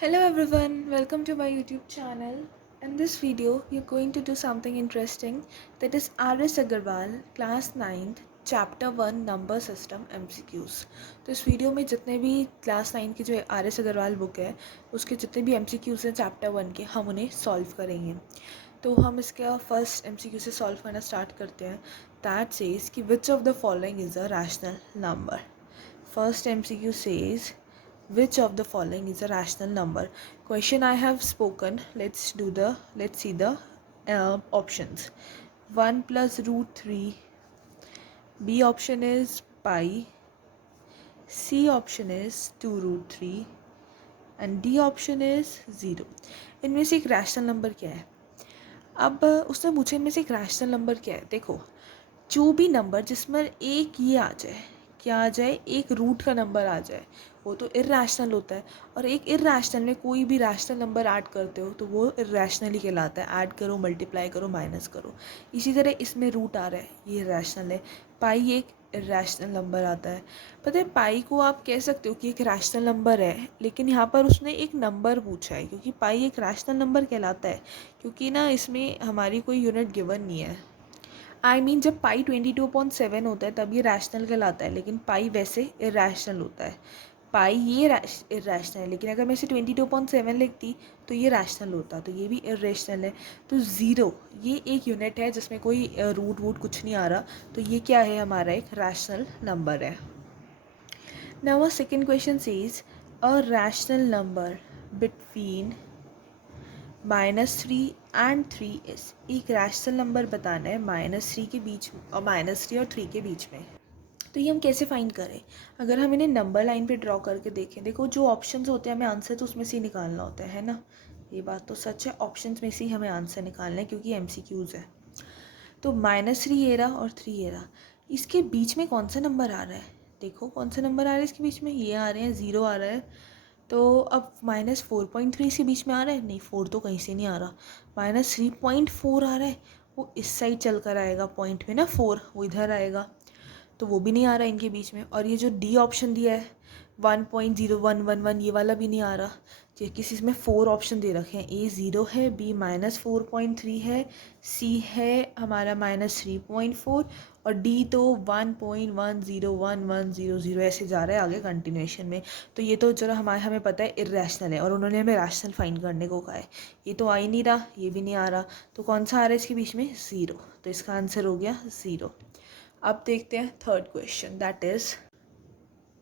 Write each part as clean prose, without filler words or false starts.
Hello everyone, welcome to my YouTube channel. In this video, we are going to do something interesting, that is R.S. Agarwal, Class 9th, Chapter 1 Number System MCQs. तो इस video में जितने भी class 9 की जो R S Agarwal book है उसके जितने भी MCQs हैं चैप्टर 1 के हम उन्हें सॉल्व करेंगे. तो हम इसका फर्स्ट MCQ से सॉल्व करना स्टार्ट करते हैं. दैट सेज कि which of the following is a rational number. First MCQ says, which of the following is a rational number? Question I have spoken. Let's see the options. 1 plus root 3. B option is pi. C option is 2 root 3. And D option is 0. इनमें से एक rational number क्या है? अब उसने पूछा इनमें से एक रैशनल नंबर क्या है. देखो, जो भी नंबर जिसमें एक ये आ जाए, क्या आ जाए, एक रूट का नंबर आ जाए, वो तो इर्रेशनल होता है. और एक इर्रेशनल में कोई भी रैशनल नंबर ऐड करते हो तो वो इर्रेशनल ही कहलाता है. ऐड करो, मल्टीप्लाई करो, माइनस करो. इसी तरह इसमें रूट आ रहा है, ये रैशनल है. पाई एक इर्रेशनल नंबर आता है. पता है, पाई को आप कह सकते हो कि एक रैशनल नंबर है, लेकिन यहाँ पर उसने एक नंबर पूछा है क्योंकि पाई एक रैशनल नंबर कहलाता है. क्योंकि ना इसमें हमारी कोई यूनिट गिवन नहीं है. जब पाई 22/7 होता है तब ये रैशनल कहलाता है, लेकिन पाई वैसे इरेशनल होता है. पाई ये इरेशनल है, लेकिन अगर मैं इसे 22/7 लिखती तो ये रैशनल होता, तो ये भी इरेशनल है. तो ज़ीरो ये एक यूनिट है जिसमें कोई रूट वूट कुछ नहीं आ रहा, तो ये क्या है, हमारा एक रैशनल नंबर है. Now second question says a rational number between -3 and 3 एक रैशनल नंबर बताना है -3 के बीच और -3 और 3 के बीच में. तो ये हम कैसे फाइंड करें? अगर हम इन्हें नंबर लाइन पे ड्रॉ करके देखें, देखो जो ऑप्शंस होते हैं हमें आंसर तो उसमें से ही निकालना होता है ना. ये बात तो सच है, ऑप्शंस में से ही हमें आंसर निकालना है क्योंकि MCQs है. तो -3 ये रहा और 3 ये रहा. इसके बीच में कौन सा नंबर आ रहा है? देखो कौन सा नंबर आ रहा है इसके बीच में, ये आ रहे हैं, 0 आ रहा है. तो अब -4.3 इसके बीच में आ रहा है, नहीं 4 तो कहीं से नहीं आ रहा. -3.4 आ रहा है, वो इस साइड चल कर आएगा, पॉइंट में ना 4 वो इधर आएगा, तो वो भी नहीं आ रहा इनके बीच में. और ये जो डी ऑप्शन दिया है 1.0111 ये वाला भी नहीं आ रहा. किसी इसमें 4 ऑप्शन दे रखे हैं, ए 0 है, बी -4.3 है, सी है हमारा -3.4 और डी तो 1.101100 ऐसे जा रहा है आगे कंटिन्यूएशन में. तो ये तो जरा हमें पता है इरेशनल है और उन्होंने हमें रैशनल फाइंड करने को कहा है. ये तो आ ही नहीं रहा, ये भी नहीं आ रहा, तो कौन सा आ रहा है इसके बीच में? 0. तो इसका आंसर हो गया 0. अब देखते हैं थर्ड क्वेश्चन, दैट इज़,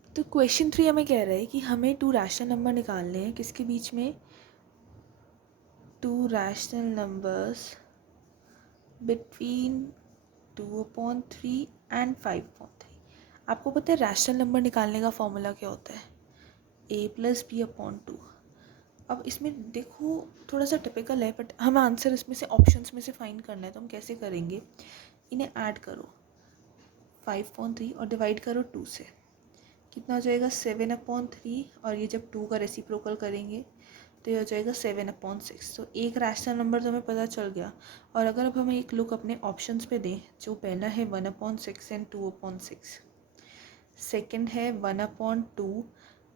तो क्वेश्चन 3 हमें कह रहा है कि हमें 2 रैशनल नंबर निकालने हैं. किसके बीच में? 2 रैशनल नंबर्स बिटवीन 2/3 एंड 5/3. आपको पता है रैशनल नंबर निकालने का फॉर्मूला क्या होता है? a+b/2. अब इसमें देखो थोड़ा सा टिपिकल है, बट हमें आंसर इसमें से ऑप्शंस में से फाइंड करना है. तो हम कैसे करेंगे? इन्हें ऐड करो 5/3 और डिवाइड करो 2 से. कितना हो जाएगा? 7/3. और ये जब 2 का रेसिप्रोकल करेंगे तो ये हो जाएगा 7/6. तो एक रैशनल नंबर तो हमें पता चल गया. और अगर अब हमें एक लुक अपने ऑप्शंस पे दें, जो पहला है 1/6 एंड 2/6, सेकंड है 1/2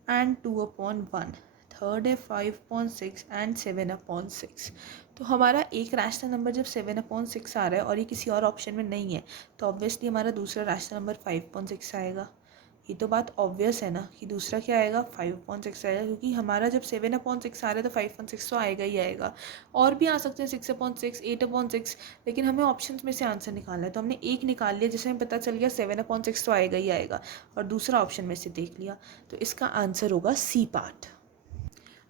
एंड 2/1, थर्ड है 5/6 एंड 7/6. तो हमारा एक रैशनल नंबर जब 7/6 आ रहा है और ये किसी और ऑप्शन में नहीं है, तो ऑब्वियसली हमारा दूसरा रैशनल नंबर 5/6 आएगा. ये तो बात ऑब्वियस है ना कि दूसरा क्या आएगा? 5/6 आएगा, क्योंकि हमारा जब 7/6 आ रहा है तो 5/6 तो आएगा ही आएगा. और भी आ सकते हैं 6/6, 8/6, लेकिन हमें ऑप्शंस में से आंसर निकालना है. तो हमने एक निकाल लिया जिससे हमें पता चल गया 7/6 तो आएगा ही आएगा, और दूसरा ऑप्शन में से देख लिया. तो इसका आंसर होगा सी पार्ट.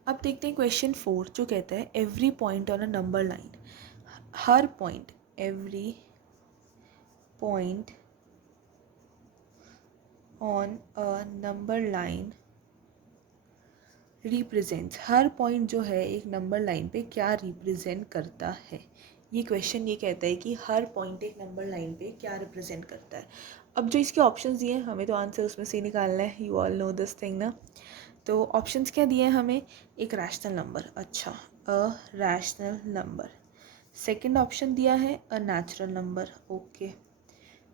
अब देखते हैं क्वेश्चन 4, जो कहता है every point on a number line, her point, every point on a number line represents, her point जो है एक नंबर लाइन पे क्या रिप्रेजेंट करता है. ये क्वेश्चन ये कहता है कि हर पॉइंट एक नंबर लाइन पे क्या रिप्रेजेंट करता है. अब जो इसके ऑप्शंस दिए हैं हमें तो आंसर उसमें से ही निकालना है. You all know this thing ना. तो ऑप्शंस क्या दिए हैं हमें? एक रैशनल नंबर, अच्छा, अ रैशनल नंबर. सेकंड ऑप्शन दिया है a natural number, okay.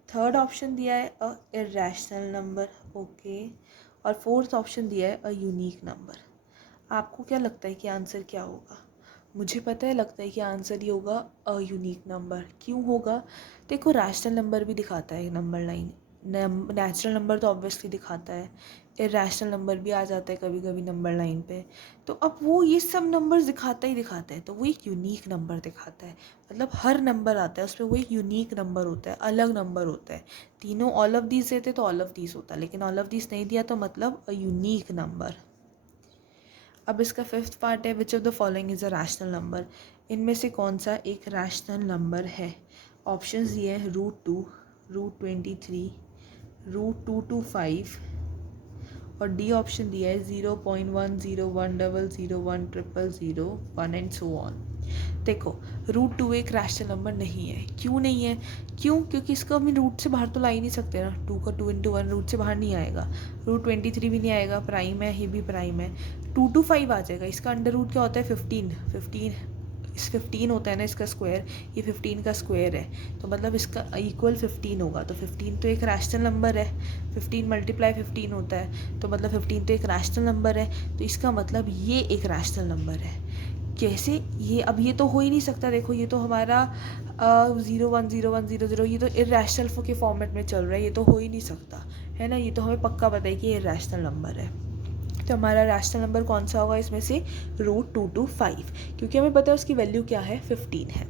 Third option दिया है अ इरेशनल नंबर, ओके. और फोर्थ ऑप्शन दिया है अ यूनिक नंबर. आपको क्या लगता है कि आंसर क्या होगा? मुझे पता है, लगता है कि आंसर ये होगा अ यूनिक नंबर। क्यों होगा? देखो, रैशनल नंबर भी दिखाता है नंबर लाइन, नेचुरल नंबर तो ऑब्वियसली दिखाता है, इरेशनल नंबर भी आ जाता है कभी कभी नंबर लाइन पे। तो अब वो ये सब नंबर्स दिखाता ही दिखाता है, तो वो एक यूनिक नंबर दिखाता है। मतलब हर नंबर आता है उसमें वो एक यूनिक नंबर होता है, अलग नंबर होता है। तीनों ऑल ऑफ दीज देते तो ऑल ऑफ दीज होता, लेकिन ऑल ऑफ दीज नहीं दिया तो मतलब अ यूनिक नंबर। अब इसका फिफ्थ पार्ट है, which of the following is a rational number. इनमें से कौन सा एक रैशनल नंबर है? ऑप्शंस ये है √2, √23, √225 और डी ऑप्शन दिया है 0.101010000001 एंड सो ऑन। देखो, √2 एक रैशनल नंबर नहीं है। क्यों नहीं है? क्योंकि इसको हम रूट से बाहर तो ला ही नहीं सकते ना। 2 का 2 × 1 रूट से बाहर नहीं आएगा। √23 भी नहीं आएगा, प्राइम है, ये भी प्राइम है। 225 आ जाएगा। इसका अंडर रूट क्या होता है? 15 इस 15 होता है ना इसका स्क्वायर, ये 15 का स्क्वायर है, तो मतलब इसका इक्वल 15 होगा। तो 15 तो एक रैशनल नंबर है, 15 × 15 होता है, तो मतलब 15 तो एक रैशनल नंबर है। तो इसका मतलब ये एक रैशनल नंबर है। कैसे? ये अब ये तो हो ही नहीं सकता। देखो, ये तो हमारा 0 1 0 1 0 0, ये तो इरेशनल के फॉर्मेट में चल रहा है, ये तो हो ही नहीं सकता, है ना। ये तो हमें पक्का पता है कि ये रैशनल नंबर है। तो हमारा रैशनल नंबर कौन सा होगा इसमें से? √225, क्योंकि हमें पता है उसकी वैल्यू क्या है, 15 है।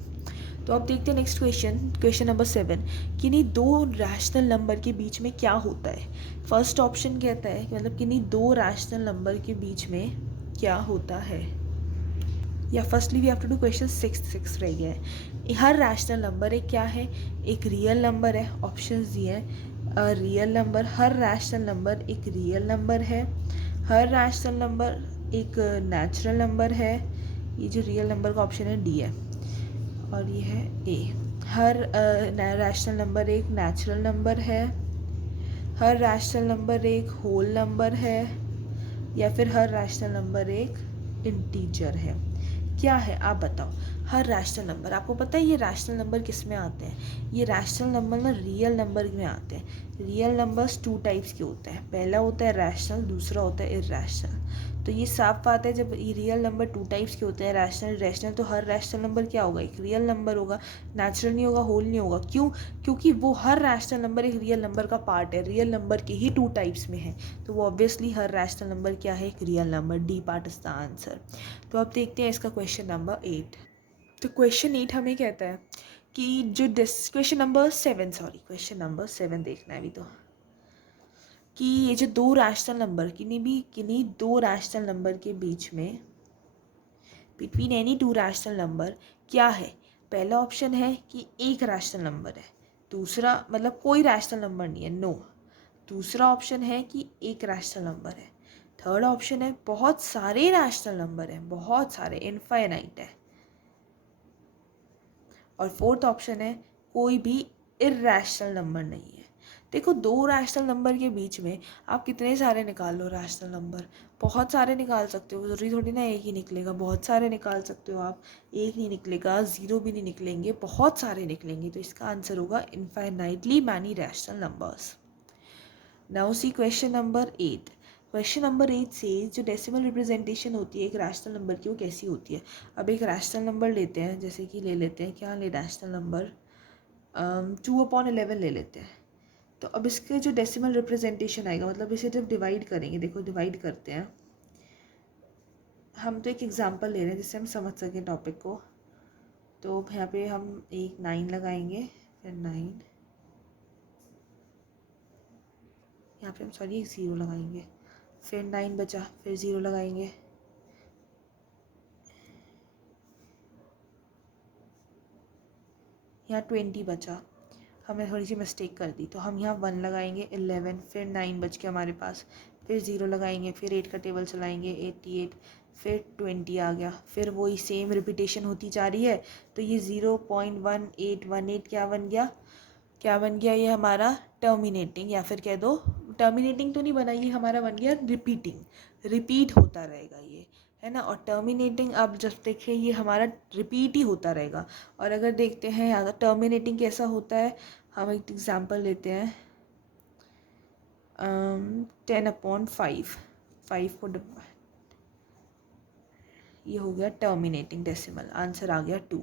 तो अब देखते हैं नेक्स्ट क्वेश्चन नंबर 7। किन्हीं दो रैशनल नंबर के बीच में क्या होता है? फर्स्ट ऑप्शन कहता है कि मतलब किन्हीं दो रैशनल नंबर के बीच में क्या होता है। या firstly we have to do question 6 रह गया है। हर रैशनल नंबर एक क्या है? एक रियल नंबर है। ऑप्शंस दिए हैं रियल नंबर, हर रैशनल नंबर एक रियल नंबर है, हर रैशनल नंबर एक नेचुरल नंबर है। ये जो रियल नंबर का ऑप्शन है डी है, और ये है ए। हर रैशनल नंबर एक नेचुरल नंबर है, हर रैशनल नंबर एक होल नंबर है, या फिर हर रैशनल नंबर एक इंटीजर है। क्या है आप बताओ? हर रैशनल नंबर, आपको पता है ये रैशनल नंबर किस में आते हैं? ये रैशनल नंबर ना रियल नंबर में आते हैं। रियल नंबर्स 2 टाइप्स के होते हैं, पहला होता है रैशनल, दूसरा होता है इरेशनल। तो ये साफ बात है, जब ये रियल नंबर 2 टाइप्स के होते हैं, रैशनल रैशनल, तो हर रैशनल नंबर क्या होगा? एक रियल नंबर होगा, नेचुरल नहीं होगा, होल नहीं होगा। क्यों? क्योंकि वो हर रैशनल नंबर एक रियल नंबर का पार्ट है, रियल नंबर के ही 2 टाइप्स में है, तो वो ऑब्वियसली हर रैशनल नंबर क्या है? एक real number. D part is the answer. तो अब देखते हैं इसका क्वेश्चन नंबर 8। तो क्वेश्चन 8 हमें कहता है कि जो क्वेश्चन नंबर 7 देखना है अभी तो, कि ये जो दो रैशनल नंबर, किन्हीं दो रैशनल नंबर के बीच में, between any two rational number क्या है? पहला ऑप्शन है कि एक रैशनल नंबर है, दूसरा मतलब कोई रैशनल नंबर नहीं है, नो। दूसरा ऑप्शन है कि एक रैशनल नंबर है। थर्ड ऑप्शन है बहुत सारे रैशनल नंबर हैं, बहुत सारे, इनफाइनाइट है। और फोर्थ ऑप्शन है कोई भी इर्रेशनल नंबर नहीं है। देखो, दो रैशनल नंबर के बीच में आप कितने सारे निकाल लो रैशनल नंबर, बहुत सारे निकाल सकते हो, ज़रूरी थोड़ी ना एक ही निकलेगा, बहुत सारे निकाल सकते हो आप। एक नहीं निकलेगा, ज़ीरो भी नहीं निकलेंगे, बहुत सारे निकलेंगे। तो इसका आंसर होगा infinitely many rational numbers. Now see question number 8। Question number 8 से जो डेसिमल रिप्रेजेंटेशन होती है एक रैशनल नंबर की, वो कैसी होती है? अब एक रैशनल नंबर लेते हैं, जैसे कि ले लेते हैं, क्या ले रैशनल नंबर 2/11 ले लेते हैं। तो अब इसके जो डेसिमल रिप्रेजेंटेशन आएगा, मतलब इसे जब डिवाइड करेंगे, देखो डिवाइड करते हैं हम, तो एक एग्जांपल ले रहे हैं जिससे हम समझ सकें टॉपिक को। तो यहाँ पे हम एक 9 लगाएंगे, फिर 9, यहाँ पे हम सॉरी एक 0 लगाएंगे, फिर 9 बचा, फिर 0 लगाएंगे, यहाँ 20 बचा, हमने थोड़ी सी मिस्टेक कर दी, तो हम यहाँ 1 लगाएंगे, 11, फिर 9 बच के हमारे पास, फिर 0 लगाएंगे, फिर 8 का टेबल चलाएंगे, 88, फिर 20 आ गया, फिर वही सेम रिपीटेशन होती जा रही है। तो ये 0.1818 क्या बन गया? ये हमारा टर्मिनेटिंग, या फिर कह दो टर्मिनेटिंग तो नहीं बना, ये हमारा बन गया रिपीटिंग, रिपीट होता रहेगा ये, है ना। और टर्मिनेटिंग, अब जब देखिए ये हमारा रिपीट ही होता रहेगा। और अगर देखते हैं यहाँ टर्मिनेटिंग कैसा होता है, हम एक एग्जांपल लेते हैं 10/5, 5 को ये हो गया टर्मिनेटिंग डेसिमल, आंसर आ गया 2।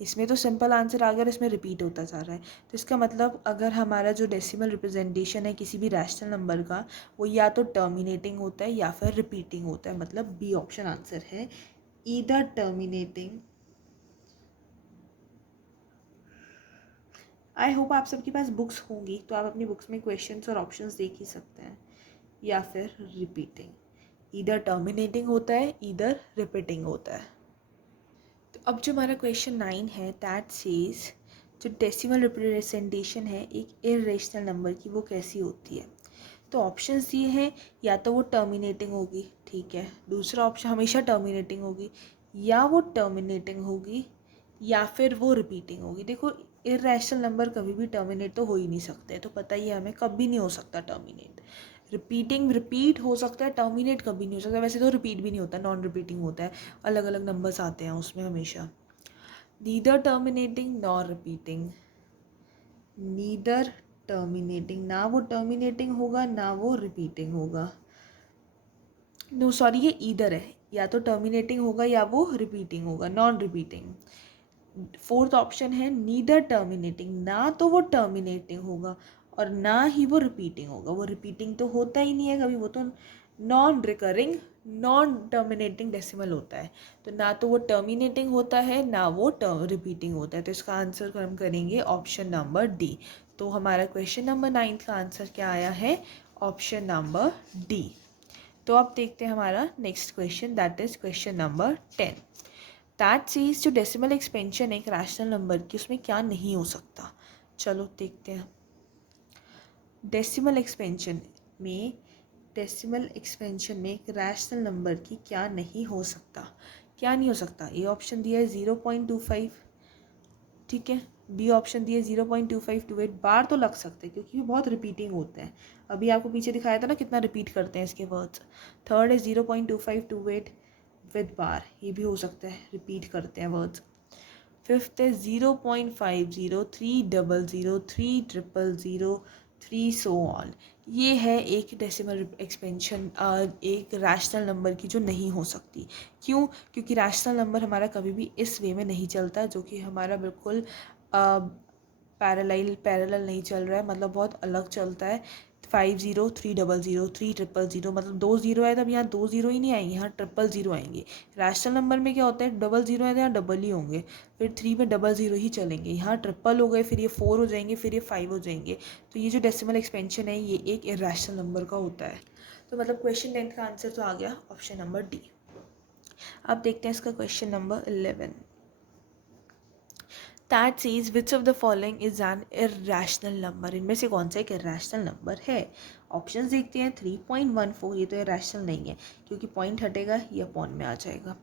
इसमें तो सिंपल आंसर आ गया और इसमें रिपीट होता जा रहा है। तो इसका मतलब अगर हमारा जो डेसिमल रिप्रेजेंटेशन है किसी भी रैशनल नंबर का, वो या तो टर्मिनेटिंग होता है या फिर रिपीटिंग होता है। मतलब बी ऑप्शन आंसर है, ईदर टर्मिनेटिंग। आई होप आप सबके पास बुक्स होंगी, तो आप अपनी बुक्स में क्वेश्चंस और ऑप्शंस देख ही सकते हैं। या फिर रिपीटिंग, ईदर टर्मिनेटिंग होता है, ईदर रिपीटिंग होता है। तो अब जो हमारा क्वेश्चन 9 है, दैट सेज जो डेसिमल रिप्रेजेंटेशन है एक इरेशनल नंबर की, वो कैसी होती है। तो ऑप्शंस दिए हैं, या तो वो टर्मिनेटिंग होगी, ठीक है, दूसरा ऑप्शन हमेशा टर्मिनेटिंग होगी, या वो टर्मिनेटिंग होगी, या फिर वो रिपीटिंग होगी। देखो इरेशनल नंबर कभी भी टर्मिनेट तो हो ही नहीं सकते, तो पता ही है हमें कभी नहीं हो सकता टर्मिनेट। रिपीटिंग रिपीट हो सकता है, टर्मिनेट कभी नहीं हो सकता। वैसे तो रिपीट भी नहीं होता, नॉन रिपीटिंग होता है, अलग अलग नंबर्स आते हैं उसमें हमेशा। Neither terminating nor repeating, neither terminating, ना वो टर्मिनेटिंग होगा ना वो रिपीटिंग होगा। नो सॉरी, ये ईदर है, या तो टर्मिनेटिंग होगा या वो रिपीटिंग होगा, नॉन रिपीटिंग। फोर्थ ऑप्शन है नीदर टर्मिनेटिंग, ना तो वो टर्मिनेटिंग होगा और ना ही वो रिपीटिंग होगा। वो रिपीटिंग तो होता ही नहीं है कभी, वो तो non recurring non terminating decimal होता है। तो ना तो वो टर्मिनेटिंग होता है ना वो रिपीटिंग होता है। तो इसका आंसर हम करेंगे ऑप्शन नंबर डी। तो हमारा क्वेश्चन नंबर 9 का आंसर क्या आया है, ऑप्शन नंबर डी। तो अब देखते हैं हमारा next question, that is question number 10। That says जो डेसिमल एक्सपेंशन है एक रैशनल नंबर की, उसमें क्या नहीं हो सकता। चलो देखते हैं। डेसिमल एक्सपेंशन में एक रैशनल नंबर की क्या नहीं हो सकता। क्या नहीं हो सकता, ए ऑप्शन दिया है 0.25, ठीक है, बी ऑप्शन दिया 0.2528। बार तो लग सकते हैं क्योंकि वो बहुत रिपीटिंग होते हैं। अभी आपको पीछे दिखाया था ना कितना रिपीट करते हैं इसके वर्ड्स। थर्ड है 0.2528 विद बार, ये भी हो सकता है रिपीट करते हैं वर्ड्स। फिफ्थ है 0.50, 300, 300, 3 सो ऑन। ये है एक डेसिमल एक्सपेंशन एक रैशनल नंबर की जो नहीं हो सकती। क्यों? क्योंकि रैशनल नंबर हमारा कभी भी इस वे में नहीं चलता, जो कि हमारा बिल्कुल पैरेलल नहीं चल रहा है, मतलब बहुत अलग चलता है। 50, 300, 300, मतलब 2 0 है, तब यहाँ 2 0 ही नहीं आएंगे, यहाँ 000 आएंगे। रैशनल नंबर में क्या होता है, 00 है तो यहाँ डबल ही होंगे, फिर 3 में 00 ही चलेंगे, यहाँ ट्रिपल हो गए, फिर ये 4 हो जाएंगे, फिर ये 5 हो जाएंगे। तो ये जो डेसिमल एक्सपेंशन है ये एक इरेशनल नंबर का होता है। तो मतलब क्वेश्चन 10 का आंसर तो आ गया ऑप्शन नंबर डी। अब देखते हैं इसका question number 11। That says which of the following is an irrational number. इनमें से कौन सा एक इरेशनल नंबर है। ऑप्शंस देखते हैं। 3.14, ये तो इरेशनल नहीं है क्योंकि पॉइंट हटेगा ये अपॉन में आ जाएगा।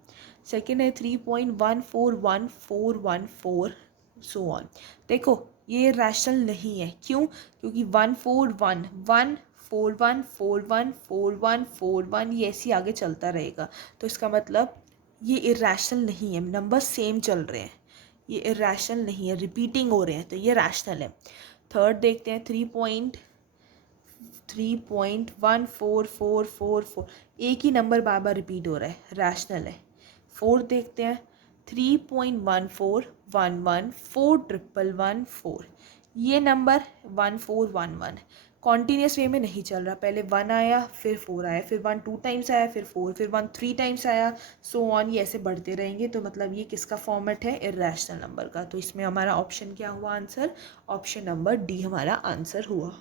सेकेंड है 3.141414 सो ऑन। देखो ये रैशनल नहीं है, क्यों? क्योंकि 141 ये ऐसे आगे चलता रहेगा। तो इसका मतलब ये इरेशनल नहीं है, नंबर सेम चल रहे हैं, ये इरेशनल नहीं है, रिपीटिंग हो रहे हैं, तो ये रैशनल है। थर्ड देखते हैं 3.144444, एक ही नंबर बार बार रिपीट हो रहा है, रैशनल है। फोर्थ देखते हैं 3.14114114114, ये नंबर 1411 कॉन्टीन्यूस वे में नहीं चल रहा। पहले 1 आया, फिर 4 आया, फिर 1 2 टाइम्स आया, फिर 4, फिर 1 3 टाइम्स आया, सो ऑन, ये ऐसे बढ़ते रहेंगे। तो मतलब ये किसका फॉर्मेट है, इरेशनल नंबर का। तो इसमें हमारा ऑप्शन क्या हुआ आंसर, ऑप्शन नंबर डी हमारा आंसर हुआ।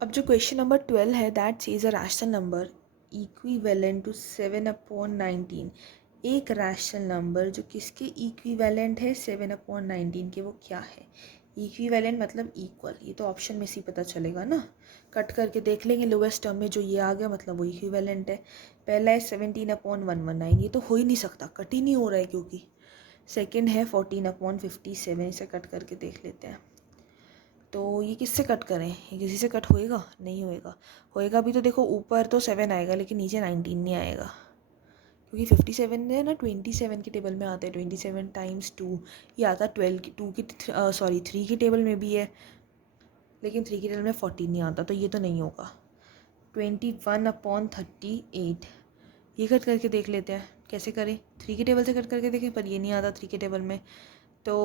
अब जो क्वेश्चन नंबर 12 है, that says a rational number equivalent to 7/19। एक रैशनल नंबर जो किसके इक्विवेलेंट है, 7/19 के, वो क्या है। इक्विवेलेंट मतलब इक्वल, ये तो ऑप्शन में से पता चलेगा ना, कट करके देख लेंगे। लोएस्ट टर्म में जो ये आ गया मतलब वो इक्विवेलेंट है। पहला है 17/119, ये तो हो ही नहीं सकता, कट ही नहीं हो रहा है क्योंकि। सेकेंड है 14/57, इसे कट करके देख लेते हैं। तो ये किससे कट करें, ये किसी से कट होएगा नहीं होएगा। होएगा भी तो देखो ऊपर तो 7 आएगा लेकिन नीचे 19 नहीं आएगा, क्योंकि 57 है ना 27 के टेबल में आता है। 27 टाइम्स 2 ये आता है 12 की 2 की 3 की टेबल में भी है, लेकिन 3 की टेबल में 14 नहीं आता, तो ये तो नहीं होगा। 21/38 ये कट करके देख लेते हैं। कैसे करें, 3 के टेबल से कट करके देखें, पर ये नहीं आता 3 के टेबल में। तो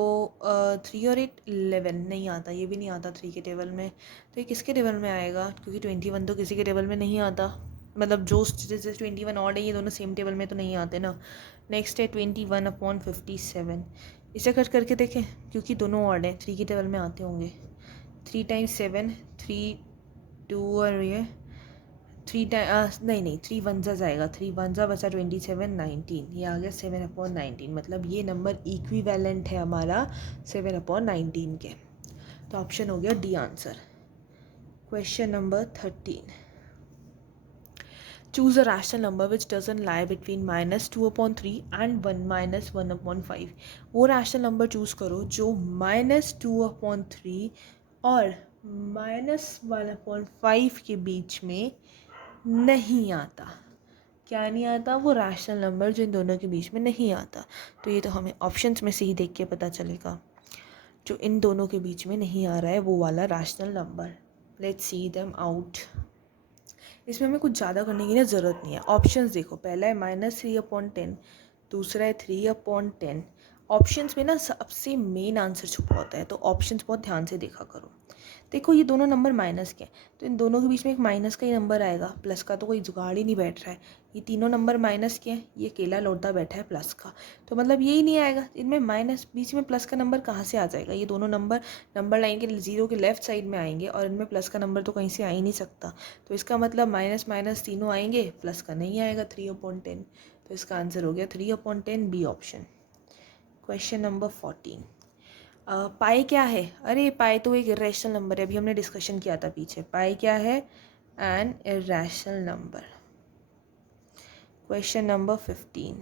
3 और 8 11 नहीं आता, ये भी नहीं आता 3 के टेबल में। तो ये किसके टेबल में आएगा, क्योंकि 21 तो किसी के टेबल में नहीं आता, मतलब जो जैसे 21 ऑड है, ये दोनों सेम टेबल में तो नहीं आते ना। नेक्स्ट है 21/57, इसे कट करके देखें, क्योंकि दोनों ऑड हैं, 3 के टेबल में आते होंगे। 3 टाइम्स 7, 3 2 और ये 3 टाइम नहीं 3 1 जाएगा, 3 1 बचा 27 19, ये आ गया 7/19, मतलब ये नंबर इक्विवेलेंट है हमारा 7/19 के। तो ऑप्शन हो गया D answer. Question number 13, choose a rational number which doesn't lie between -2/3 and 1 - 1/5। वो रैशनल नंबर चूज करो जो -2/3 और -1/5 के बीच में नहीं आता। क्या नहीं आता, वो रैशनल नंबर जो इन दोनों के बीच में नहीं आता। तो ये तो हमें ऑप्शंस में से ही देख के पता चलेगा, जो इन दोनों के बीच में नहीं आ रहा है वो वाला rational number. Let's see them out. इसमें हमें कुछ ज़्यादा करने की ना ज़रूरत नहीं है। ऑप्शंस देखो, पहला है -3/10, दूसरा है 3/10। ऑप्शंस में ना सबसे मेन आंसर छुपा होता है, तो ऑप्शंस बहुत ध्यान से देखा करो। देखो ये दोनों नंबर माइनस के हैं, तो इन दोनों के बीच में एक माइनस का ही नंबर आएगा, प्लस का तो कोई जुगाड़ ही नहीं बैठ रहा है। ये तीनों नंबर माइनस के हैं, ये अकेला लौटा बैठा है प्लस का, तो मतलब यही नहीं आएगा। इनमें माइनस, बीच में प्लस का नंबर कहाँ से आ जाएगा, ये दोनों नंबर लाइन के जीरो के लेफ्ट साइड में आएंगे, और इनमें प्लस का नंबर तो कहीं से आ ही नहीं सकता। तो इसका मतलब माइनस माइनस तीनों आएंगे, प्लस का नहीं आएगा 3/10। तो इसका आंसर हो गया 3/10, बी ऑप्शन। क्वेश्चन नंबर 14, पाई क्या है। अरे पाई तो एक इरेशनल नंबर है, अभी हमने डिस्कशन किया था पीछे। पाई क्या है, an irrational number. Question number 15,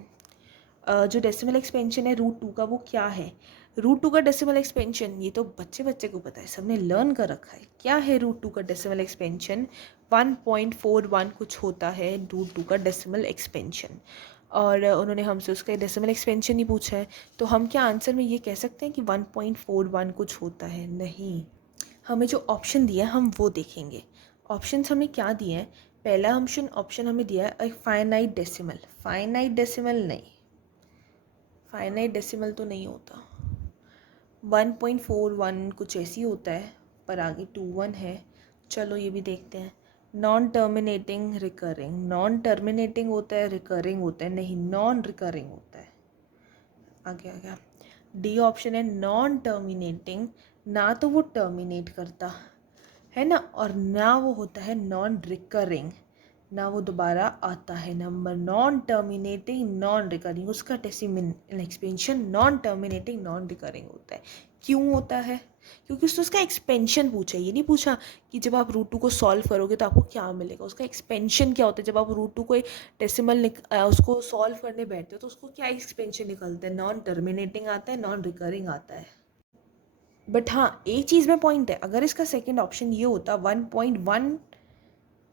जो डेसिमल एक्सपेंशन है √2 का, वो क्या है। √2 का डेसिमल एक्सपेंशन, ये तो बच्चे को पता है, सबने लर्न कर रखा है। क्या है √2 का डेसिमल एक्सपेंशन, 1.41 कुछ होता है √2 का डेसिमल एक्सपेंशन। और उन्होंने हमसे उसका डेसिमल एक्सपेंशन ही पूछा है, तो हम क्या आंसर में ये कह सकते हैं कि 1.41 कुछ होता है। नहीं, हमें जो ऑप्शन दिया है हम वो देखेंगे। ऑप्शंस हमें क्या दिए हैं, पहला ऑप्शन हमें दिया है फाइनाइट डेसिमल। फाइनाइट डेसिमल नहीं, फाइनाइट डेसिमल तो नहीं होता। 1.41 कुछ ऐसी होता है, पर आगे 21 है। चलो ये भी देखते हैं। Non terminating recurring, non terminating होता है, रिकरिंग होता है, नहीं नॉन रिकरिंग होता है। आगे आ गया डी ऑप्शन है नॉन टर्मिनेटिंग, ना तो वो टर्मिनेट करता है ना, और ना वो होता है नॉन रिकरिंग, ना वो दोबारा आता है number. Non terminating non recurring, उसका decimal expansion non terminating non recurring होता है। क्यों होता है, क्योंकि उसने उसका एक्सपेंशन पूछा, ये नहीं पूछा कि जब आप √2 को सॉल्व करोगे तो आपको क्या मिलेगा। उसका एक्सपेंशन क्या होता है, जब आप √2 को डेसिमल उसको सॉल्व करने बैठते हो तो उसको क्या एक्सपेंशन निकलता है, नॉन टर्मिनेटिंग आता है, नॉन रिकरिंग आता है। बट हाँ, एक चीज़ में पॉइंट है, अगर इसका सेकंड ऑप्शन ये होता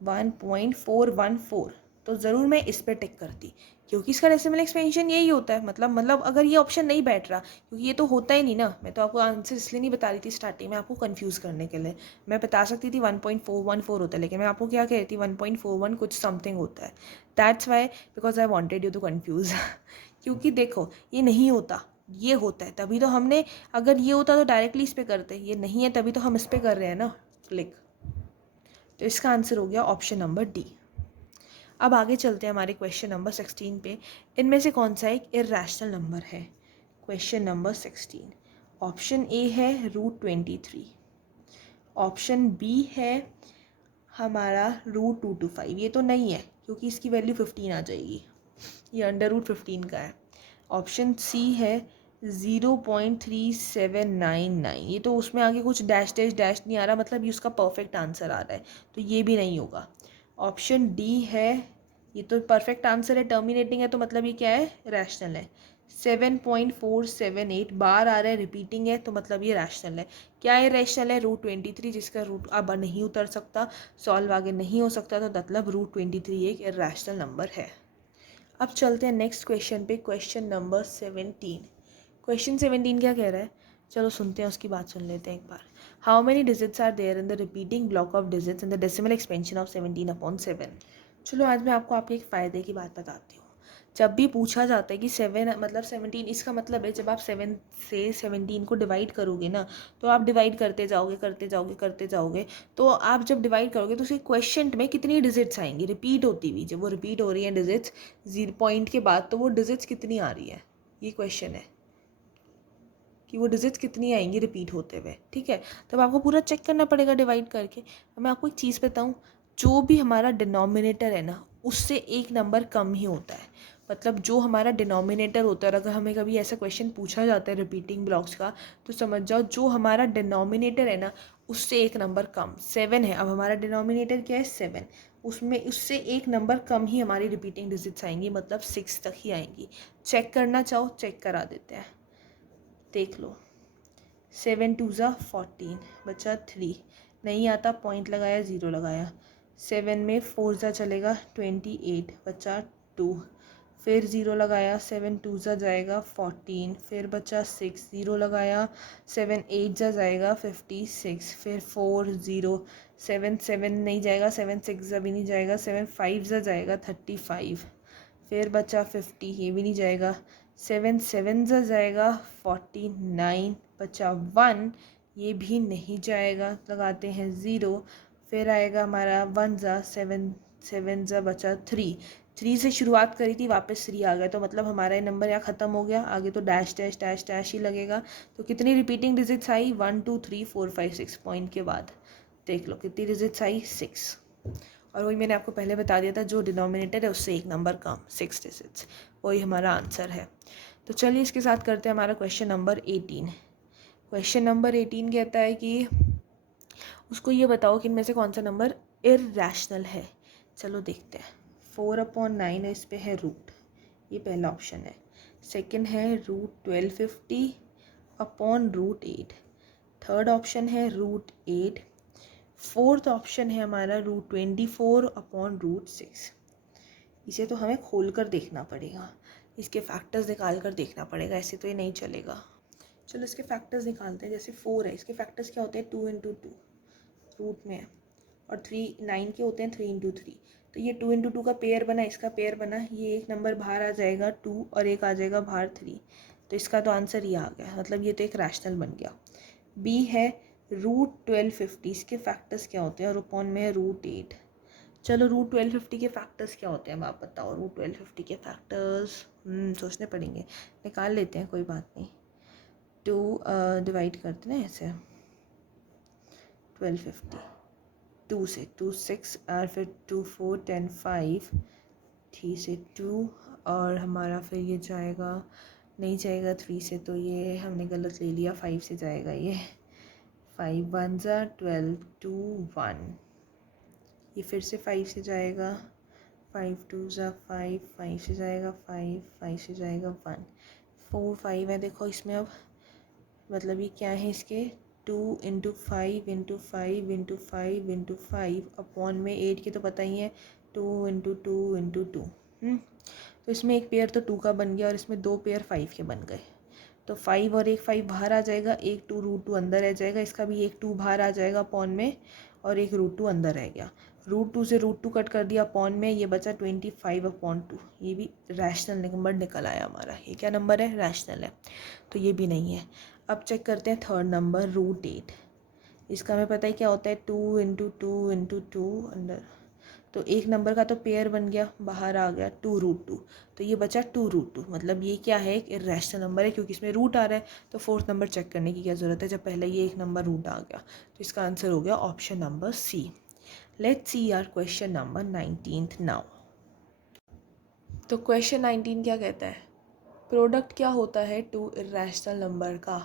1.414, तो ज़रूर मैं इस पर टिक करती, क्योंकि इसका डेसिमल एक्सपेंशन यही होता है। मतलब अगर ये ऑप्शन नहीं बैठ रहा, क्योंकि ये तो होता ही नहीं ना। मैं तो आपको आंसर इसलिए नहीं बता रही थी स्टार्टिंग में, आपको कंफ्यूज करने के लिए। मैं बता सकती थी 1.414 होता है, लेकिन मैं आपको क्या कह रही थी, 1.41 कुछ समथिंग होता है। That's why, because I wanted you to confuse. क्योंकि देखो ये नहीं होता, ये होता है, तभी तो हमने, अगर ये होता तो डायरेक्टली इस पर करते, ये नहीं है तभी तो हम इस पर कर रहे हैं ना क्लिक। तो इसका आंसर हो गया ऑप्शन नंबर डी। अब आगे चलते हैं हमारे क्वेश्चन नंबर 16 पे। इनमें से कौन सा एक इर्रेशनल नंबर है। क्वेश्चन नंबर 16, ऑप्शन ए है √23, ऑप्शन बी है हमारा √225। ये तो नहीं है क्योंकि इसकी वैल्यू 15 आ जाएगी, ये √15 का है। ऑप्शन सी है 0.3799, ये तो उसमें आगे कुछ डैश डैश डैश नहीं आ रहा, मतलब ये उसका परफेक्ट आंसर आ रहा है, तो ये भी नहीं होगा। ऑप्शन डी है, ये तो परफेक्ट आंसर है, टर्मिनेटिंग है, तो मतलब ये क्या है, रैशनल है। 7.478 बार आ रहा है, रिपीटिंग है, तो मतलब ये रैशनल है। क्या है रैशनल है, √23, जिसका रूट अब नहीं उतर सकता, सॉल्व आगे नहीं हो सकता, तो मतलब √23 एक इर्रेशनल नंबर है। अब चलते हैं नेक्स्ट क्वेश्चन पे, क्वेश्चन नंबर 17। क्वेश्चन 17 क्या कह रहा है, चलो सुनते हैं, उसकी बात सुन लेते हैं एक बार। How many digits are there in the repeating block of digits in the decimal expansion of 17/7। चलो आज मैं आपको आपके एक फ़ायदे की बात बताती हूँ। जब भी पूछा जाता है कि 7 मतलब 17, इसका मतलब है जब आप 7 से 17 को डिवाइड करोगे ना, तो आप डिवाइड करते जाओगे करते जाओगे करते जाओगे, तो आप जब डिवाइड करोगे तो उसके क्वेश्चन में कितनी डिजिट्स आएंगी रिपीट होती हुई, जब वो रिपीट हो रही है डिजिट्स 0 पॉइंट के बाद, तो वो डिजिट्स कितनी आ रही है, ये क्वेश्चन है कि वो डिजिट्स कितनी आएंगी रिपीट होते हुए। ठीक है, तब आपको पूरा चेक करना पड़ेगा डिवाइड करके। अब मैं आपको एक चीज़ बताऊँ, जो भी हमारा डिनोमिनेटर है ना, उससे एक नंबर कम ही होता है। मतलब जो हमारा डिनोमिनेटर होता है, अगर हमें कभी ऐसा क्वेश्चन पूछा जाता है रिपीटिंग ब्लॉक्स का, तो समझ जाओ जो हमारा डिनोमिनेटर है ना, उससे एक नंबर कम 7 है। अब हमारा डिनोमिनेटर क्या है 7, उसमें उससे एक नंबर कम ही हमारी रिपीटिंग डिजिट्स आएंगी, मतलब 6 तक ही आएंगी। चेक करना चाहो चेक करा देते हैं, देख लो। 7 2 ज़ा 14, बचा 3, नहीं आता पॉइंट लगाया 0 लगाया। 7 में 4 ज़ा चलेगा 28, बचा 2, फिर 0 लगाया। 7 2 ज़ा जाएगा 14, फिर बचा 6, 0 लगाया। 7 8 ज़ा जाएगा 56, फिर 4 0, 7 7 नहीं जाएगा, 7 6 ज़ा भी नहीं जाएगा, 7 5 ज़ा जाएगा 35, फिर बचा 50, ये भी नहीं जाएगा। 7 7 ज़ा जाएगा 49, बचा 1, ये भी नहीं जाएगा, लगाते हैं 0। फिर आएगा हमारा 1 ज़ा 7 7 ज़ा बचा 3 से शुरुआत करी थी, वापस 3 आ गया, तो मतलब हमारा ये नंबर यहाँ ख़त्म हो गया। आगे तो डैश डैश डैश डैश ही लगेगा। तो कितनी रिपीटिंग डिजिट्स आई 1 2 3 4 5 6 पॉइंट के बाद, देख लो कितनी डिजिट्स आई 6। और वही मैंने आपको पहले बता दिया था, जो डिनोमिनेटर है उससे एक नंबर कम 6 डिजिट्स, वही हमारा आंसर है। तो चलिए इसके साथ करते हैं हमारा क्वेश्चन नंबर 18। क्वेश्चन नंबर 18 कहता है कि उसको ये बताओ कि इनमें से कौन सा नंबर इररेशनल है। चलो देखते हैं। 4/9 है, इस पे है रूट, ये पहला ऑप्शन है। सेकंड है √1250 अपॉन √8। थर्ड ऑप्शन है √8। फोर्थ ऑप्शन है हमारा √24 अपॉन √6। इसे तो हमें खोल कर देखना पड़ेगा, इसके फैक्टर्स निकाल कर देखना पड़ेगा, ऐसे तो ये नहीं चलेगा। चलो इसके फैक्टर्स निकालते हैं। जैसे 4 है, इसके फैक्टर्स क्या होते हैं 2 × 2 रूट में है, और 3 9 के होते हैं 3 × 3। तो ये 2 × 2 का पेयर बना, इसका पेयर बना, ये एक नंबर बाहर आ जाएगा 2 और एक आ जाएगा बाहर 3। तो इसका तो आंसर ये आ गया, मतलब ये तो एक रैशनल बन गया। बी है √1250, इसके फैक्टर्स क्या होते हैं, और अपॉन में है √8। चलो √1250 के फैक्टर्स क्या होते हैं, आप बताओ। √1250 के फैक्टर्स सोचने पड़ेंगे, निकाल लेते हैं, कोई बात नहीं। 2 डिवाइड करते हैं ऐसे, 1250 2 से 2 6, और फिर 2 4 10 5, 3 से 2, और हमारा फिर ये जाएगा, नहीं जाएगा 3 से, तो ये हमने गलत ले लिया, 5 से जाएगा ये। 5 1 ज़ा 12 2 1, ये फिर से 5 से जाएगा। 5 2 ज़ा 5, 5 से जाएगा 5, 5 से जाएगा 1, 4 5 है। देखो इसमें अब मतलब ये क्या है इसके 2 × 5 × 5 × 5 × 5 अपॉन में 8 की तो पता ही है 2 × 2 × 2। तो इसमें एक पेयर तो 2 का बन गया, और इसमें 2 पेयर 5 के बन गए। तो 5 और एक 5 बाहर आ जाएगा, एक 2 √2 अंदर रह जाएगा, इसका भी एक 2 बाहर आ जाएगा अपॉन में, और एक √2 अंदर रह गया। √2 से √2 कट कर दिया अपॉन में, ये बचा 25/2। ये भी रैशनल नंबर निकल आया हमारा। ये क्या नंबर है, रैशनल है, तो ये भी नहीं है। अब चेक करते हैं थर्ड नंबर √8। इसका हमें पता है क्या होता है 2 × 2 × 2 अंदर, तो एक नंबर का तो पेयर बन गया, बाहर आ गया 2 √2, तो ये बचा 2 √2, मतलब ये क्या है, एक इर्रेशनल नंबर है, क्योंकि इसमें रूट आ रहा है। तो फोर्थ नंबर चेक करने की क्या ज़रूरत है, जब पहले ये एक नंबर रूट आ गया। तो इसका आंसर हो गया option number C. Let's see our question number 19 now. तो क्वेश्चन 19 क्या कहता है, प्रोडक्ट क्या होता है 2 इर्रेशनल नंबर का,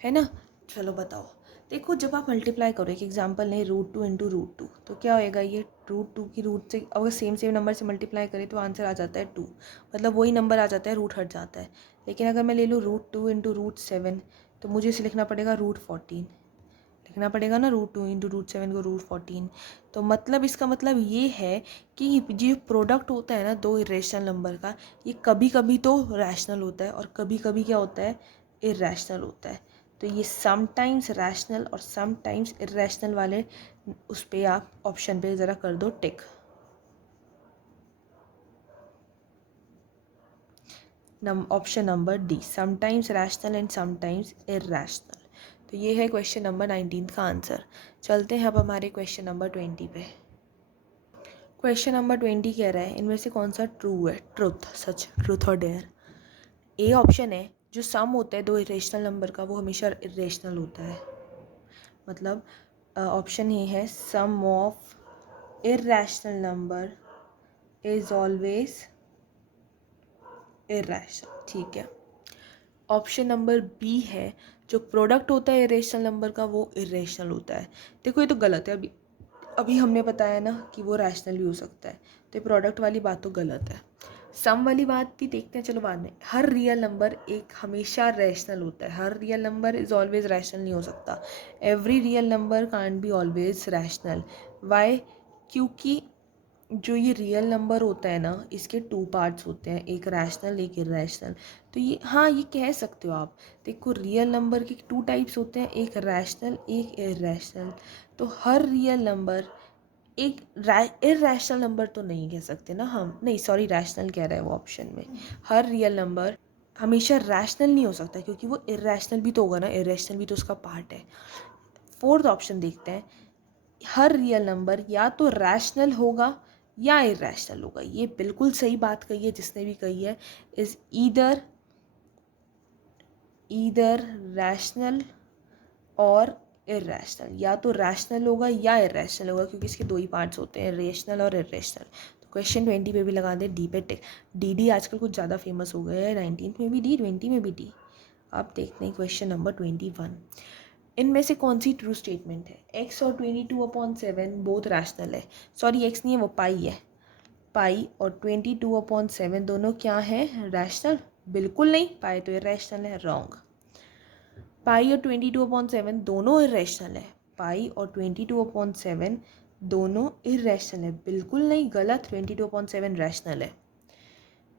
है ना। चलो बताओ। देखो जब आप मल्टीप्लाई करो, एक एग्जांपल लें √2 × √2, तो क्या होएगा, ये √2 की रूट से अगर सेम नंबर से मल्टीप्लाई करें तो आंसर आ जाता है 2, मतलब वही नंबर आ जाता है, रूट हट जाता है। लेकिन अगर मैं ले लूँ √2 × √7, तो मुझे इसे लिखना पड़ेगा √14, लिखना पड़ेगा ना, √2 × √7 को √14। तो मतलब इसका मतलब ये है कि ये प्रोडक्ट होता है ना दो इरेशनल नंबर का, ये कभी कभी तो रैशनल होता है और कभी कभी क्या होता है, इरेशनल होता है। तो ये समटाइम्स रैशनल और समटाइम्स इरेशनल वाले, उस पर आप ऑप्शन पे ज़रा कर दो टिक। Option number D, sometimes rational and sometimes irrational. तो ये है क्वेश्चन नंबर 19 का आंसर। चलते हैं अब हमारे क्वेश्चन नंबर 20 पे। क्वेश्चन नंबर 20 कह रहा है इनमें से कौन सा ट्रू है, ट्रुथ, सच, ट्रुथ और डेयर। ए ऑप्शन है जो सम होता है दो इरेशनल नंबर का वो हमेशा इरेशनल होता है, मतलब ऑप्शन ए है sum of irrational number is always irrational, ठीक है। ऑप्शन नंबर बी है जो प्रोडक्ट होता है इरेशनल नंबर का वो इरेशनल होता है। देखो ये तो गलत है, अभी अभी हमने बताया ना कि वो रैशनल भी हो सकता है, तो प्रोडक्ट वाली बात तो गलत है। सम वाली बात भी देखते हैं चलो बाद में। हर रियल नंबर एक हमेशा रैशनल होता है, हर real number is always rational नहीं हो सकता। Every real number can't be always rational. Why? क्योंकि जो ये रियल नंबर होता है ना इसके टू पार्ट्स होते हैं, एक रैशनल एक इरैशनल। तो ये हाँ ये कह सकते हो आप। देखो रियल नंबर के टू टाइप्स होते हैं, एक रैशनल एक इरैशनल। तो हर रियल नंबर एक इरैशनल नंबर तो नहीं कह सकते ना हम, नहीं सॉरी रैशनल कह रहा है वो ऑप्शन में। हर रियल नंबर हमेशा रैशनल नहीं हो सकता क्योंकि वो इरैशनल भी तो होगा ना, इरैशनल भी तो उसका पार्ट है। फोर्थ ऑप्शन देखते हैं, हर रियल नंबर या तो रैशनल होगा या इरैशनल होगा। ये बिल्कुल सही बात कही है जिसने भी कही है, इज ईदर रैशनल और इरैशनल, या तो रैशनल होगा या इरैशनल होगा क्योंकि इसके दो ही पार्ट्स होते हैं, रेशनल और इरैशनल। तो क्वेश्चन 20 पे भी लगा दे डी पे टिक। डी आजकल कुछ ज़्यादा फेमस हो गया है, 19 में भी डी 20 में भी डी। अब देखते हैं क्वेश्चन नंबर 21। इनमें से कौन सी ट्रू स्टेटमेंट है, एक्स और 22/7 बोथ रैशनल है। सॉरी एक्स नहीं है वो पाई है, पाई और 22/7 दोनों क्या है, रैशनल? बिल्कुल नहीं, पाई तो इरैशनल है, रॉन्ग। पाई और 22/7 दोनों इरेशनल है, पाई और 22/7 दोनों इरेशनल है, बिल्कुल नहीं, गलत। 22/7 रैशनल है,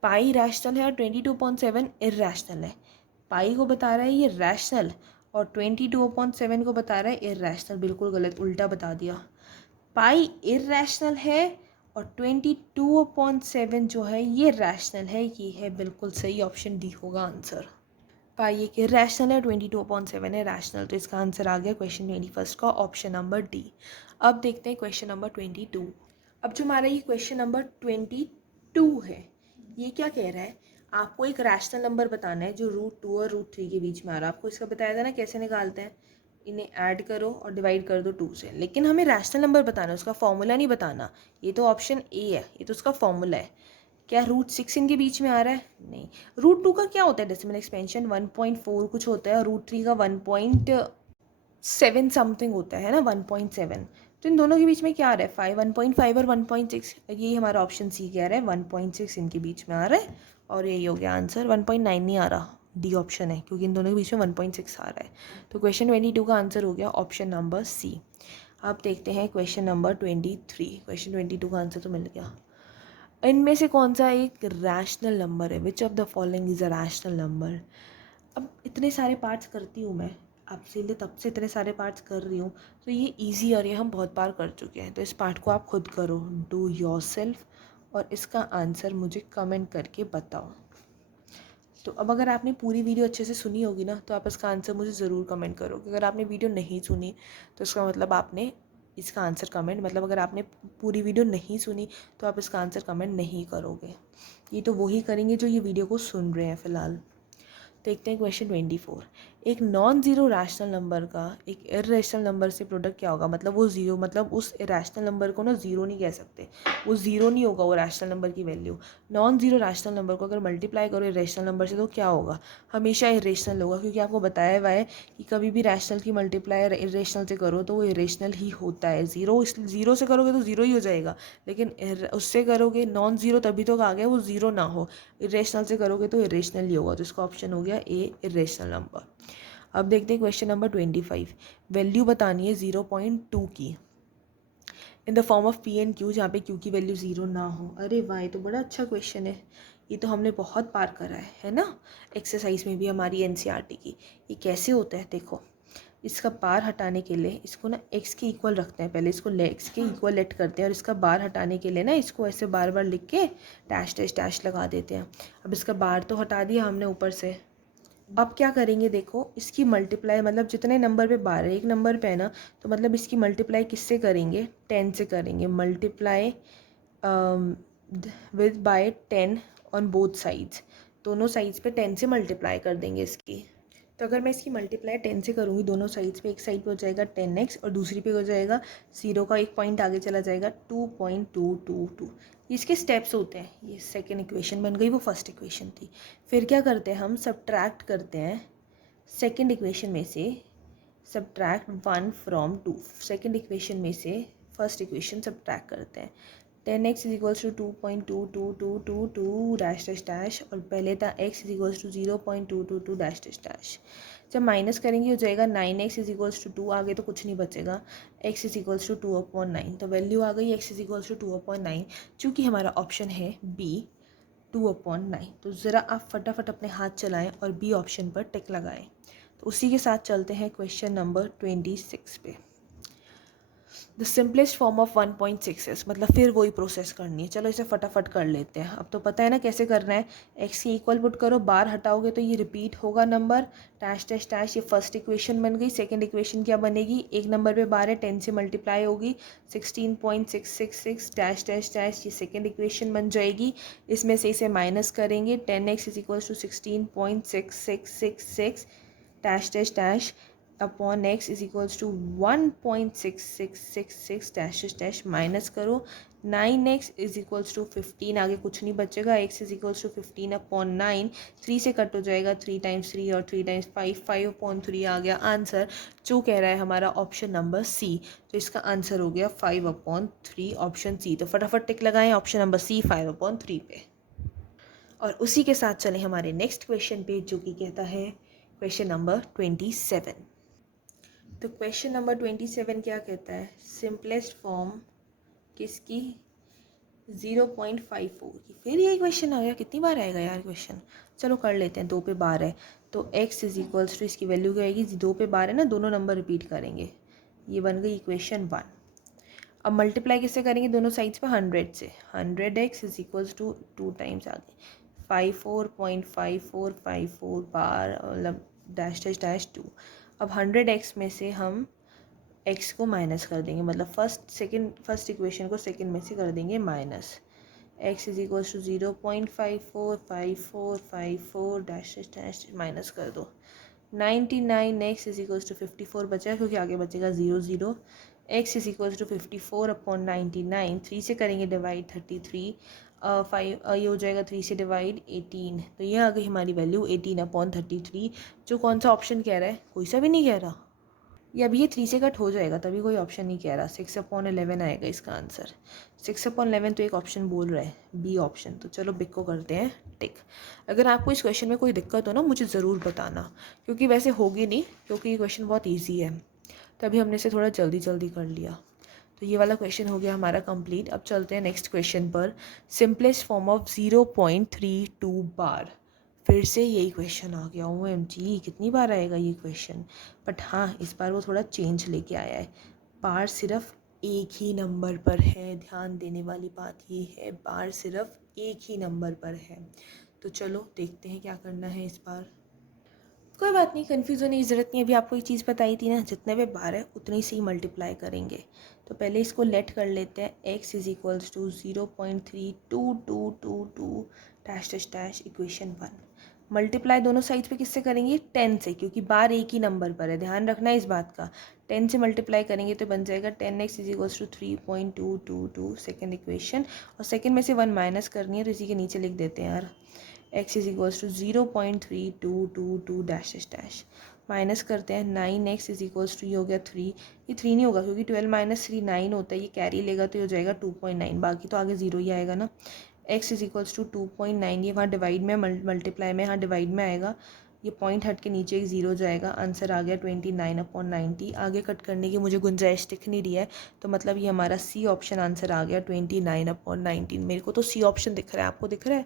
पाई रैशनल है और 22/7 इरेशनल है। पाई को बता रहा है ये रैशनल और 22/7 को बता रहा है इरेशनल, बिल्कुल गलत, उल्टा बता दिया। पाई इरेशनल है और 22/7 जो है ये रैशनल है, ये है बिल्कुल सही, ऑप्शन डी होगा आंसर। पाई एक रैशनल है, 22/7 है रैशनल, तो इसका आंसर आ गया क्वेश्चन 21 का ऑप्शन नंबर डी। अब देखते हैं क्वेश्चन नंबर 22। अब जो हमारा ये क्वेश्चन नंबर 22 है ये क्या कह रहा है, आपको एक रैशनल नंबर बताना है जो √2 और √3 के बीच में आ रहा है। आपको इसका बताया था ना कैसे निकालते हैं, इन्हें ऐड करो और डिवाइड कर दो 2 से, लेकिन हमें रैशनल नंबर बताना है, उसका फॉर्मूला नहीं बताना। ये तो ऑप्शन ए है, ये तो उसका फॉर्मूला है। क्या √6 इनके बीच में आ रहा है, नहीं। √2 का क्या होता है, डेसिमल एक्सपेंशन 1.4 कुछ होता है और √3 का 1.7 समथिंग होता है ना, 1.7। तो इन दोनों के बीच में क्या आ रहा है, 1.5 और 1.6, यही हमारा ऑप्शन सी कह रहा है, 1.6 इनके बीच में आ रहा है और यही हो गया आंसर। 1.9 नहीं आ रहा, डी ऑप्शन है क्योंकि इन दोनों के बीच में 1.6 आ रहा है। तो क्वेश्चन 22 का आंसर हो गया ऑप्शन नंबर सी। अब देखते हैं क्वेश्चन नंबर 23। क्वेश्चन 22 का आंसर तो मिल गया। इनमें से कौन सा एक रैशनल नंबर है, which of the following is a rational number. अब इतने सारे पार्ट्स करती हूँ मैं आपसे, लिए तब से इतने सारे पार्ट्स कर रही हूँ, तो ये इजी और ये हम बहुत बार कर चुके हैं, तो इस पार्ट को आप खुद करो, डू योरसेल्फ, और इसका आंसर मुझे कमेंट करके बताओ। तो अब अगर आपने पूरी वीडियो अच्छे से सुनी होगी ना तो आप इसका आंसर मुझे ज़रूर कमेंट करोगे। अगर आपने वीडियो नहीं सुनी तो इसका मतलब आपने इसका आंसर कमेंट, मतलब अगर आपने पूरी वीडियो नहीं सुनी तो आप इसका आंसर कमेंट नहीं करोगे। ये तो वही करेंगे जो ये वीडियो को सुन रहे हैं फ़िलहाल। देखते हैं क्वेश्चन 24। एक नॉन ज़ीरो रैशनल नंबर का एक इररेशनल नंबर से प्रोडक्ट क्या होगा, मतलब वो ज़ीरो, मतलब उस इरेशनल नंबर को ना ज़ीरो नहीं कह सकते, वो ज़ीरो नहीं होगा वो रैशनल नंबर की value. Non zero rational number को अगर मल्टीप्लाई करो इरेशनल नंबर से तो क्या होगा, हमेशा इरेशनल होगा, क्योंकि आपको बताया हुआ है कि कभी भी रैशनल की मल्टीप्लाई इरेशनल से करो तो वो इरेशनल ही होता है। ज़ीरो ज़ीरो से करोगे तो ज़ीरो ही हो जाएगा, लेकिन उससे करोगे नॉन ज़ीरो तभी तो आ गया वो ज़ीरो ना हो, इरेशनल से करोगे तो इरेशनल ही होगा। तो इसका ऑप्शन हो गया ए, इरेशनल नंबर। अब देखते हैं क्वेश्चन नंबर 25। वैल्यू बतानी है 0.2 की in the form of P and Q, जहाँ पे क्यू की वैल्यू ज़ीरो ना हो। अरे वाह, ये तो बड़ा अच्छा क्वेश्चन है, ये तो हमने बहुत बार करा है ना, एक्सरसाइज में भी हमारी एनसीईआरटी की। ये कैसे होता है देखो, इसका बार हटाने के लिए इसको ना x के इक्वल रखते हैं, पहले इसको x के इक्वल लेट करते हैं और इसका बार हटाने के लिए ना इसको ऐसे बार बार लिख के डैश डैश डैश लगा देते हैं। अब इसका बार तो हटा दिया हमने ऊपर से। अब क्या करेंगे, देखो इसकी मल्टीप्लाई, मतलब जितने नंबर पे बार है, एक नंबर पे है ना, तो मतलब इसकी मल्टीप्लाई किससे करेंगे, 10 से करेंगे। Multiply with by 10 on both sides, दोनों साइड्स पे 10 से मल्टीप्लाई कर देंगे इसकी। तो अगर मैं इसकी मल्टीप्लाई 10 से करूँगी दोनों साइड्स पे, एक साइड पे हो जाएगा 10x और दूसरी पे हो जाएगा 0 का एक पॉइंट आगे चला जाएगा 2.222। ये इसके स्टेप्स होते हैं। ये सेकेंड इक्वेशन बन गई, वो फर्स्ट इक्वेशन थी। फिर क्या करते हैं हम, सब्ट्रैक्ट करते हैं सेकेंड इक्वेशन में से, सब्ट्रैक्ट 1 फ्रॉम 2। सेकेंड इक्वेशन में से फर्स्ट इक्वेशन सब्ट्रैक्ट करते हैं। 10x is equals to 2.22222 dash dash dash, और पहले था x is equals to 0.222 dash dash dash. जब माइनस करेंगे हो जाएगा 9x इज इक्वल्स टू 2, आगे तो कुछ नहीं बचेगा। x इज इक्वल्स टू 2/9, तो वैल्यू आ गई x इज इक्वल्स टू 2/9। चूँकि हमारा ऑप्शन है B 2/9, तो ज़रा आप फटाफट अपने हाथ चलाएं और B ऑप्शन पर टिक लगाएं। तो उसी के साथ चलते हैं क्वेश्चन नंबर 26 पे। The simplest form of 1.6s, मतलब फिर वही प्रोसेस करनी है। चलो इसे फटाफट कर लेते हैं। अब तो पता है ना कैसे करना है। x की इक्वल पुट करो, बार हटाओगे तो ये रिपीट होगा नंबर, डैश डैश डैश। ये फर्स्ट इक्वेशन बन गई। सेकंड इक्वेशन क्या बनेगी, एक नंबर पे बार है, 10 से मल्टीप्लाई होगी 16.666 डैश डैश डैश। ये सेकंड इक्वेशन बन जाएगी। इसमें से इसे माइनस करेंगे, 10x is equal to 16.6666 dash dash dash upon x is equals to 1.6666 dash dash. Minus करो, 9x इज इक्वल्स टू 15, आगे कुछ नहीं बचेगा। x इज इक्वल्स टू 15/9, 3 से कट हो जाएगा, 3 टाइम्स 3 और 3 टाइम्स 5, 5/3 आ गया आंसर, जो कह रहा है हमारा ऑप्शन नंबर सी। तो इसका आंसर हो गया 5/3, ऑप्शन सी। तो फटाफट टिक लगाएं ऑप्शन नंबर सी 5/3 पे। और उसी के साथ चलें हमारे नेक्स्ट क्वेश्चन पे, जो कि कहता है क्वेश्चन नंबर 27। तो क्वेश्चन नंबर 27 क्या कहता है, सिंपलेस्ट फॉर्म किसकी, 0.54 की। फिर यही क्वेश्चन आ गया, कितनी बार आएगा यार क्वेश्चन। चलो कर लेते हैं, 2 पे बार है तो x इज इक्वल्स टू, इसकी वैल्यू क्या आएगी, 2 पे बार है ना, दोनों नंबर रिपीट करेंगे। ये बन गई इक्वेशन 1। अब मल्टीप्लाई किससे करेंगे, दोनों साइड्स पे 100 से। 100x is equals to 2 times आगे 54.5454 बार, मतलब डैश डैश डैश 2। अब 100x में से हम x को माइनस कर देंगे, मतलब फर्स्ट इक्वेशन को सेकंड में से कर देंगे minus. x is equals to 0.545454 dash dash minus कर दो। 99x इज इक्वल्स टू 54 बचा, क्योंकि आगे बचेगा 0 0। x इज इक्वल्स टू 54/99, 3 से करेंगे डिवाइड 33, 5 ये हो जाएगा 3 से डिवाइड 18। तो ये आ गई हमारी वैल्यू 18/33। जो कौन सा ऑप्शन कह रहा है, कोई सा भी नहीं कह रहा। ये अभी ये 3 से कट हो जाएगा, तभी कोई ऑप्शन नहीं कह रहा। 6/11 आएगा इसका आंसर। 6/11 तो एक ऑप्शन बोल रहा है, बी ऑप्शन। तो चलो बिग को करते हैं टिक। अगर आपको इस क्वेश्चन में कोई दिक्कत हो ना, मुझे ज़रूर बताना, क्योंकि वैसे होगी नहीं, क्योंकि ये क्वेश्चन बहुत ईजी है। तभी हमने इसे थोड़ा जल्दी जल्दी कर लिया। तो ये वाला क्वेश्चन हो गया हमारा कंप्लीट। अब चलते हैं नेक्स्ट क्वेश्चन पर, सिंपलेस्ट फॉर्म ऑफ 0.32 बार। फिर से यही क्वेश्चन आ गया। OMG, कितनी बार आएगा ये क्वेश्चन। बट हाँ, इस बार वो थोड़ा चेंज लेके आया है। बार सिर्फ एक ही नंबर पर है, ध्यान देने वाली बात ये है, बार सिर्फ एक ही नंबर पर है। तो चलो देखते हैं क्या करना है इस बार। कोई बात नहीं, कन्फ्यूज़ होने की ज़रूरत नहीं। अभी आपको एक चीज़ बताई थी ना, जितने पे बार है उतनी से ही मल्टीप्लाई करेंगे। तो पहले इसको लेट कर लेते हैं, x is equals to 0.3222 dash dash dash equation 1। Multiply दोनों साइड पे किससे करेंगे, 10 से, क्योंकि बार एक ही नंबर पर है, ध्यान रखना है इस बात का। 10 से मल्टीप्लाई करेंगे तो बन जाएगा 10x is equals to 3.222 second equation. और सेकेंड में से 1 माइनस करनी है, तो इसी के नीचे लिख देते हैं यार, x is equals to 0.3222 dash dash. Minus करते हैं, 9x इज इक्वल्स टू, ये हो गया 3। ये 3 नहीं होगा, क्योंकि 12 माइनस 3 9 होता है, ये कैरी लेगा तो ये हो जाएगा 2.9, बाकी तो आगे 0 ही आएगा ना। x इज इक्वल्स टू 2.9, ये वहाँ डिवाइड में, मल्टीप्लाई में, हाँ डिवाइड में आएगा। ये पॉइंट हट के नीचे एक 0 जाएगा, आंसर आ गया 29/90। आगे कट करने की मुझे गुंजाइश दिख नहीं रही है, तो मतलब ये हमारा सी ऑप्शन आंसर आ गया 29/19। मेरे को तो सी ऑप्शन दिख रहा है, आपको दिख रहा है?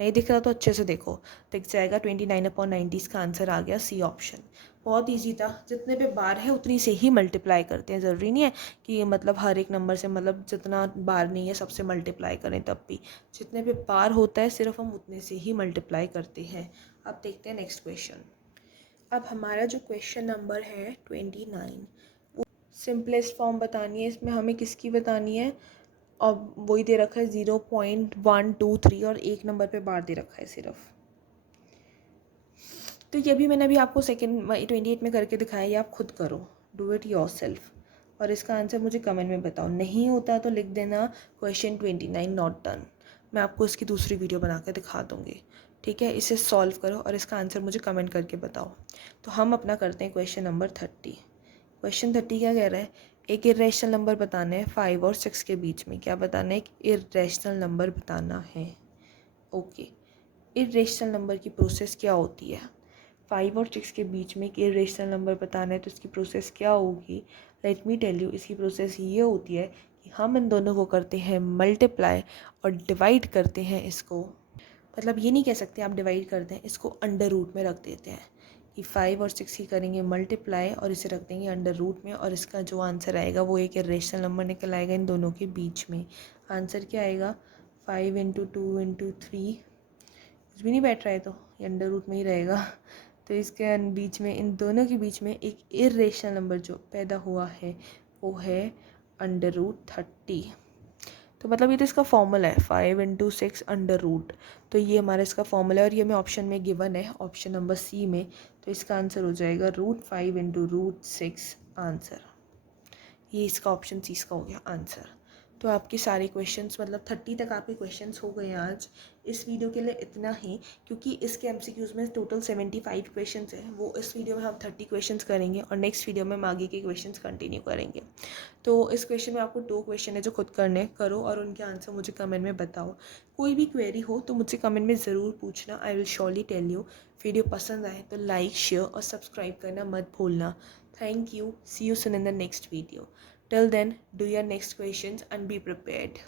नहीं दिख रहा तो अच्छे से देखो, दिख जाएगा 29/90 इसका आंसर आ गया सी ऑप्शन। बहुत इजी था, जितने पे बार है उतनी से ही मल्टीप्लाई करते हैं, ज़रूरी नहीं है कि मतलब हर एक नंबर से मतलब जितना बार नहीं है सबसे मल्टीप्लाई करें, तब भी जितने पे बार होता है सिर्फ हम उतने से ही मल्टीप्लाई करते हैं। अब देखते हैं नेक्स्ट क्वेश्चन। अब हमारा जो क्वेश्चन नंबर है 29, वो सिंपलेस्ट फॉर्म बतानी है, इसमें हमें किसकी बतानी है, और वही दे रखा है 0.123 और एक नंबर पे बार दे रखा है सिर्फ। तो ये भी मैंने अभी आपको सेकंड 28 में करके दिखाया, ये आप खुद करो, डू इट योर सेल्फ, और इसका आंसर मुझे कमेंट में बताओ। नहीं होता तो लिख देना क्वेश्चन 29 नॉट डन, मैं आपको इसकी दूसरी वीडियो बना कर दिखा दूँगी, ठीक है। इसे सॉल्व करो और इसका आंसर मुझे कमेंट करके बताओ। तो हम अपना करते हैं क्वेश्चन नंबर 30। क्वेश्चन 30 क्या कह रहा है, एक इरेशनल नंबर बताना है 5 और 6 के बीच में। क्या बताना है, एक इरेशनल नंबर बताना है। ओके, इरेशनल नंबर की प्रोसेस क्या होती है, 5 और 6 के बीच में एक इरेशनल नंबर बताना है तो इसकी प्रोसेस क्या होगी। लेट मी टेल यू, इसकी प्रोसेस ये होती है कि हम इन दोनों को करते हैं मल्टीप्लाई और डिवाइड करते हैं इसको, मतलब ये नहीं कह सकते आप डिवाइड करते हैं, इसको अंडर रूट में रख देते हैं कि 5 और 6 की करेंगे मल्टीप्लाई और इसे रख देंगे अंडर रूट में, और इसका जो आंसर आएगा वो एक इरेशनल नंबर निकल आएगा इन दोनों के बीच में। आंसर क्या आएगा, 5 × 2 × 3, कुछ भी नहीं बैठ रहा है तो ये अंडर रूट में ही रहेगा। तो इसके बीच में, इन दोनों के बीच में एक इरेशनल नंबर जो पैदा हुआ है वो है √30। तो मतलब ये तो इसका फॉर्मूला है 5 × 6 अंडर रूट, तो ये हमारा इसका फॉर्मूला है और ये हमें ऑप्शन में गिवन है, ऑप्शन नंबर सी में। तो इसका आंसर हो जाएगा √5 × √6 आंसर। ये इसका ऑप्शन सी इसका हो गया आंसर। तो आपके सारे क्वेश्चंस मतलब 30 तक आपके क्वेश्चंस हो गए हैं आज। इस वीडियो के लिए इतना ही, क्योंकि इसके एमसीक्यूज़ में टोटल 75 क्वेश्चंस हैं, वो इस वीडियो में हम 30 क्वेश्चंस करेंगे और नेक्स्ट वीडियो में हम आगे के क्वेश्चंस कंटिन्यू करेंगे। तो इस क्वेश्चन में आपको 2 क्वेश्चन है जो खुद करने करो और उनके आंसर मुझे कमेंट में बताओ। कोई भी क्वेरी हो तो मुझसे कमेंट में ज़रूर पूछना, I will surely tell you. Video पसंद आए तो लाइक, शेयर और सब्सक्राइब करना मत भूलना। Thank you. See you soon in the next video. Till then, do your next questions and be prepared.